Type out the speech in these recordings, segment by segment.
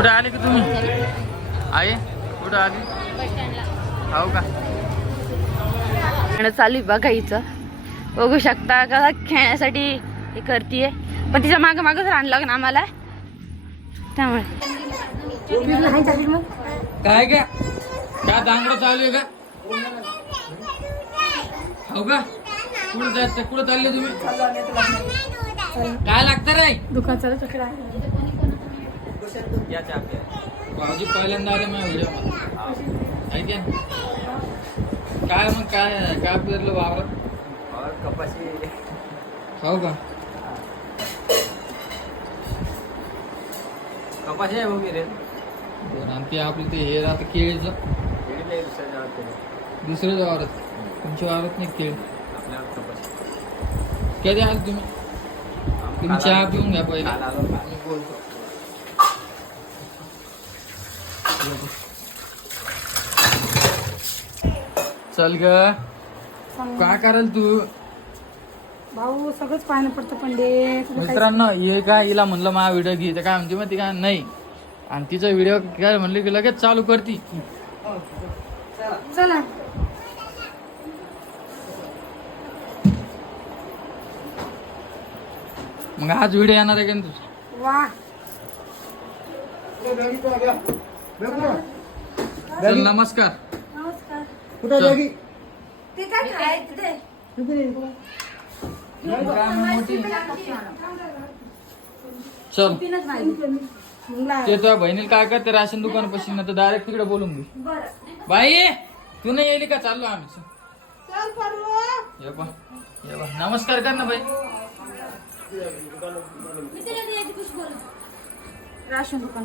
कुठे आले की तुम्ही? आई कुठं आली? हो का? चालू बघा हिचं बघू शकता का खेळण्यासाठी हे करतीये. पण तिच्या मागं मागच आणलं लागणार आम्हाला. त्यामुळे. काय काय काय दांगडं चालू आहे का? हो का? कुठं जायचं? कुठं चालले तुम्ही? काय लागतं रे? दुकान चालू भाऊजी पहिल्यांदा आले माझ्या व्हिडिओ ऐक काय मग काय काय पेरलं वावरात कपाशी. हो का? कपाशी आहे मग रे. बरं आणि ते आपलं ते हे राहतं केळीचं. दुसऱ्या वावरात तुमच्या वावरात नाही केळी. आपल्या कपाशी. कधी आले तुम्ही? तुम्ही चहा पिऊन घ्या पहिले. बोलतो. चल ग. काय कराल तू? भाऊ सगळंच पाहणं पडतं पण दे मित्रांनो हे काय हिला म्हणलं माझा व्हिडिओ घे. तर काय म्हणते माहिती काय नाही. आणि तिचा व्हिडिओ काय म्हणलं की लगेच चालू करती. चला. मग आज व्हिडिओ येणार आहे का नाही तुझा? वा. चल नमस्कार. नमस्कार. चल. ते काय खायचं ते? चल. पिनच ते तुझ्या बहिणीला काय करते? राशन दुकान पाशी तर डायरेक्ट तिकडे बोलून घे. बाई तू नाही येईल का? चाललो आम्ही. ये पा नमस्कार कर ना बाई. राशन दुकान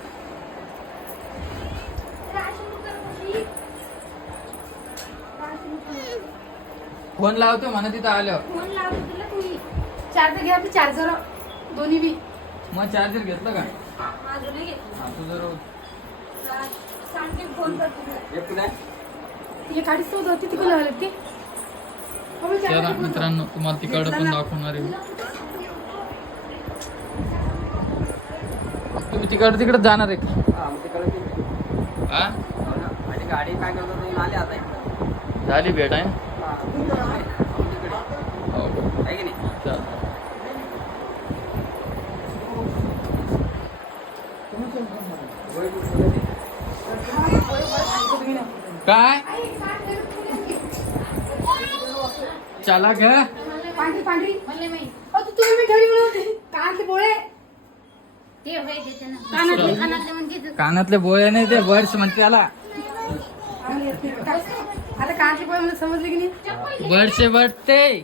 फोन लावतो म्हणा तिथं आल्यावर. चार्जर घ्या चार्जर. दोन्ही बी. मग चार्जर घेतलं का? हा तुझं फोन करते हे हे होती तिकडे लावली ती चला मित्रांनो तुम्हाला तिकडं पण दाखवणार आहे तुम्ही तिकडं तिकडे जाणार आहे का? हा, मग. हा? हो ना. माझी गाडी काय करतो तुम्ही आले आता इकडं. झाली भेट आहे काय? चला ग. पांढरी पांढरी तुम्ही म्हणून कानातले बोळे. कानातले. कानातले बोळे नाही ते बर्ड्स म्हणते त्याला कानातले बोळे मला समजले की नाही? ते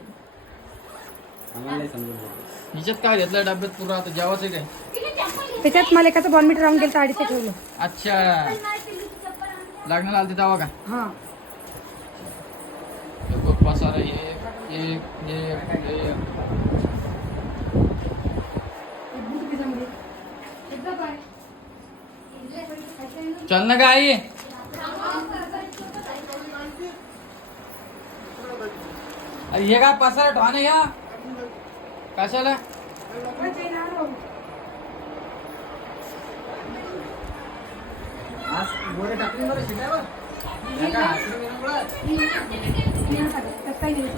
समजून घेत. हिच्यात काय घेतलं डब्यात पुरा? आता जेवायचं काय? त्याच्यात मला एकाचं बॉन्मीटर राहून गेलं अडीचं ठेवलं. अच्छा. लग्नाला आलते तेव्हा का? हा. हे बघ पसारा एक एक एक एक चल ना का आई. अरे हे काय पसारा ठोणे या. कशाला?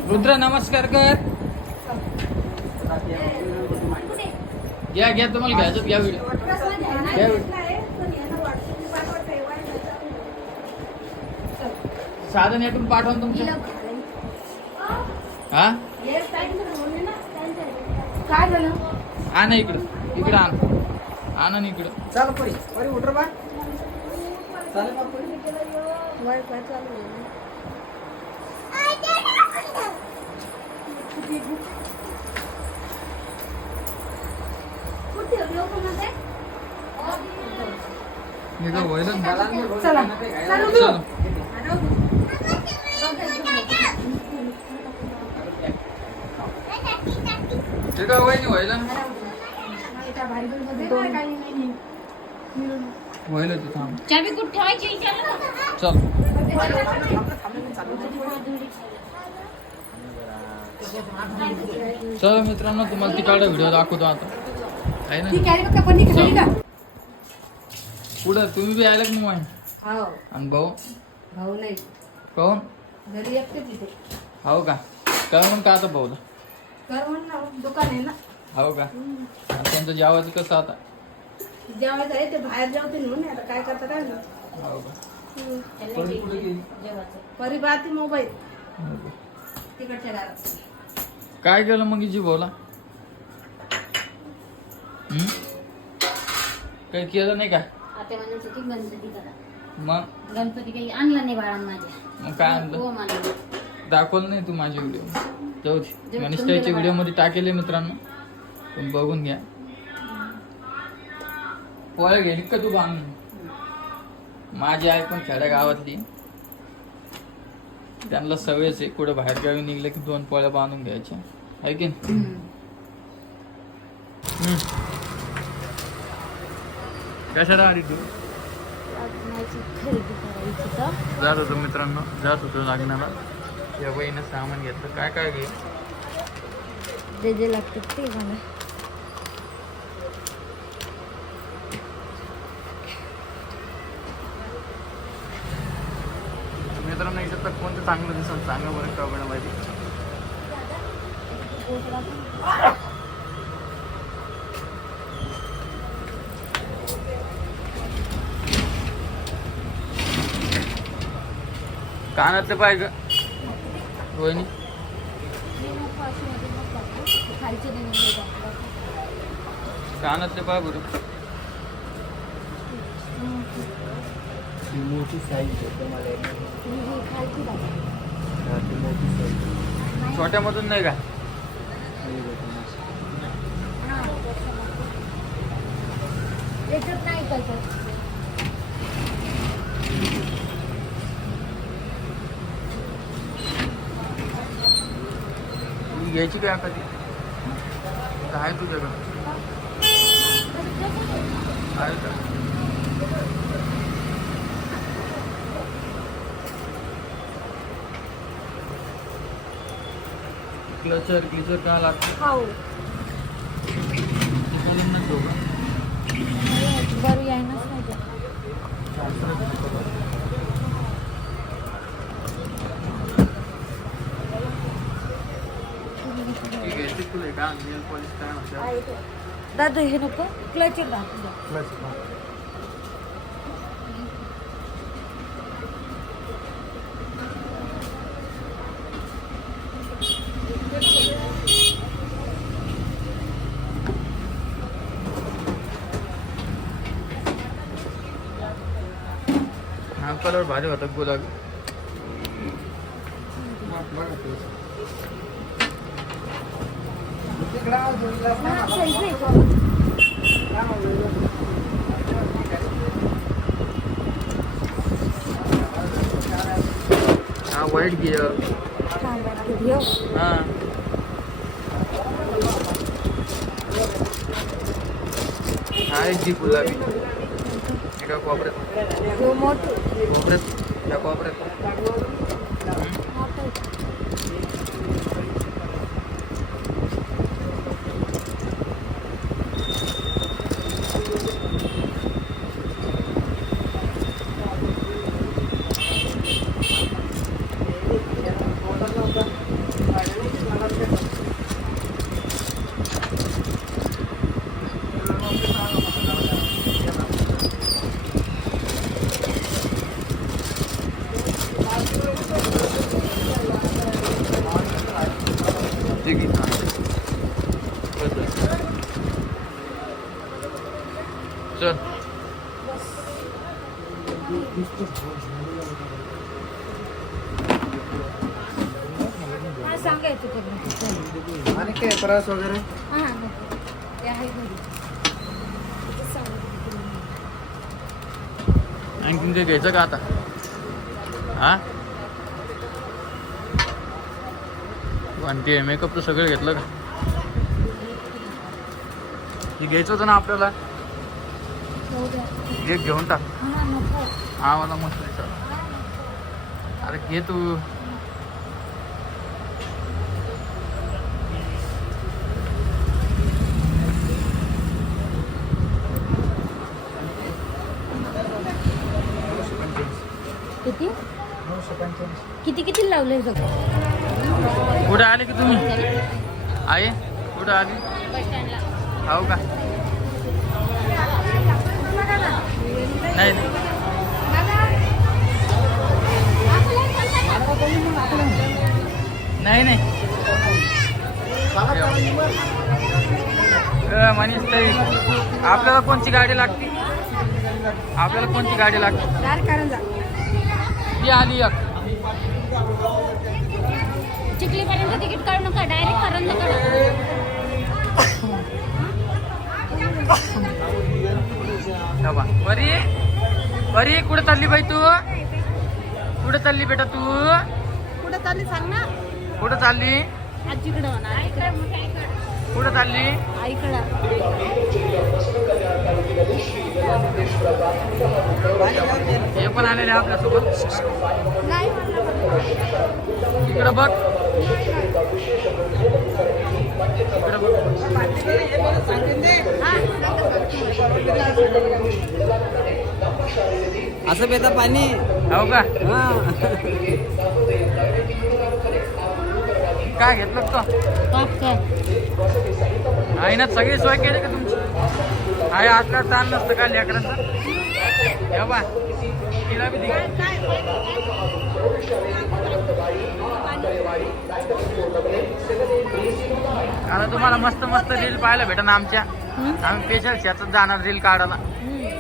रुद्र नमस्कार कर. घ्या घ्या तुम्हाला घ्यायचं घ्या व्हिडिओ घ्या साधन यातून पाठवून तुमच्या हा काय झालं? आण इकडं. इकडं आण. आण इकडं. चल परी. परी उठ रे बा. चालेल बा परी? काय व्हायला चला. चालू. तू. चल. ते काय व्हायला? व्हायला थांब. कुठे ठेवायची. चल. चला मित्रांनो तुम्हाला तिकडे व्हिडिओ दाखवतो आता. आहे ना. पुढं तुम्ही बी आले की नाही आणि भाऊ? भाऊ नाही. घरी तिथे हो का? काय मग का आता भाऊला? ना दुकान आहे ना. हो का? आणि त्यांचं जेवायचं कसं आता? जेवायचं आहे ते बाहेर जेवते म्हणून आता काय करता काय. हो का? परी कुठे गेली? परी पाहते मोबाईल. हो का. तिकडच्या घरात. काय केलं मग जी भाऊला? हम्म? काही केलं नाही का? आता गणपती करा. मग? गणपती काही आणला नाही बाळां माझ्या मग काय आणलं? हो मला. दाखवलं नाही तू माझे व्हिडिओ जाऊ दे. मनिष्ठाच्या व्हिडिओमध्ये टाकेले मित्रांनो. तुम्ही बघून घ्या. पोळ्या गेली का तू बांधून? माझी आई पण खेड्या गावातली. त्यांना सवयच आहे कुठे बाहेर गावी निघलं की दोन पोळ्या बांधून घ्यायच्या. आहे की. कशाला आली तू? जात होतो मित्रांनो. जात होतो लग्नाला. या बहिणीनं सामान घेतलं. काय काय घे? जे जे लागतात ते मला. मित्रांनो इथं तर कोणतं चांगलं दिसेल? सांगा बरं का बरं माहिती कानातले पाहिजे वहिनी? कानातले पाय बरं. मोठी साईज मला छोट्यामधून नाही का? नाही पाहिजे ही घ्यायची काय आता ती? आहे तुझ्याकडं? आहे का क्लचर क्लिचर काय लागतं हो तिकडून नाही घेऊ का बरं यायलाच नाही ते. ठीक आहे ते तुला काय नेल पॉलिश काय म्हणते दादू हे नको. क्लच दाखव हा कलर भारी होता गुलाबी. हा वाईट गिअर हा हा एक जी गुलाबी एका कोपऱ्यात कोपऱ्यात या कोपऱ्यात ठीक आहे बस बस. चल हा सांगायचं प्रवास वगैरे? हा नको ते आहे घरी. आणखीन काही घ्यायचं का आता? हा? आणि ते मेकअप तर सगळं घेतलं का? हे घ्यायचं होतं ना आपल्याला? घे घेऊन टाक. हा मला मस्त दिसत अरे घे तू. किती किती लावले सगळं कुठे आले की तुम्ही? आहे कुठं आली? हो का? नाही नाही. नाही मनीष ताई आपल्याला कोणची गाडी लागते? आपल्याला कोणची गाडी लागते? ती आली एक. चिखलीपर्यंत तिकीट काढू नका डायरेक्ट करंज काढा बरी बरी कुठे चालली बाई तू? कुठे चालली बेटा तू? कुठं चालली सांग ना. कुठे चालली? आजीकडं. कुठे चालली? आईकडं. हे पण आलेले आपल्यासोबत. नाही. इकडं बघ. असं पेता पाणी. हो का? हा. काय घेतलं तो? आहे ना सगळी सोय केली का तुमची? आहे आजकाल ताण नसतं का लेकरांचं? बी दिली. आता तुम्हाला मस्त मस्त रील पाहायला भेटा ना आमच्या आम्ही स्पेशल शेतात जाणार रील काढायला.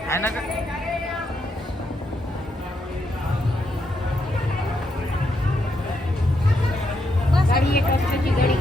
आहे ना का? गाडी एक वाजताची गाडी